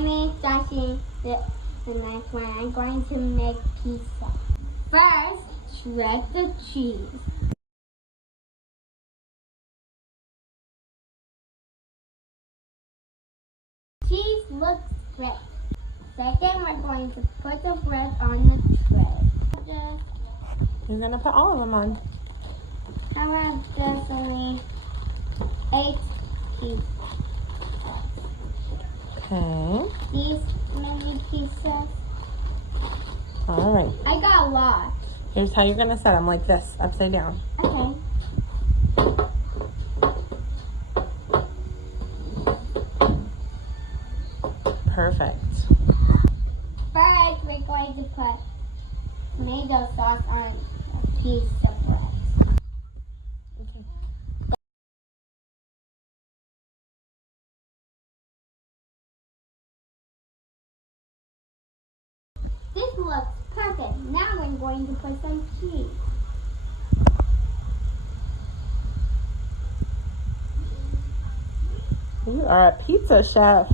name is Joshy. The next one I'm going to make pizza. First, shred the cheese. Cheese looks great. Second, we're going to put the bread on the tray. You're going to put all of them on. I have just only 8 pieces. Okay. These many pieces. All right. I got a lot. Here's how you're going to set them, like this, upside down. Okay. Perfect. First, we're going to put tomato sauce on a piece of bread. Okay. This looks perfect. Now we're going to put some cheese. You are a pizza chef.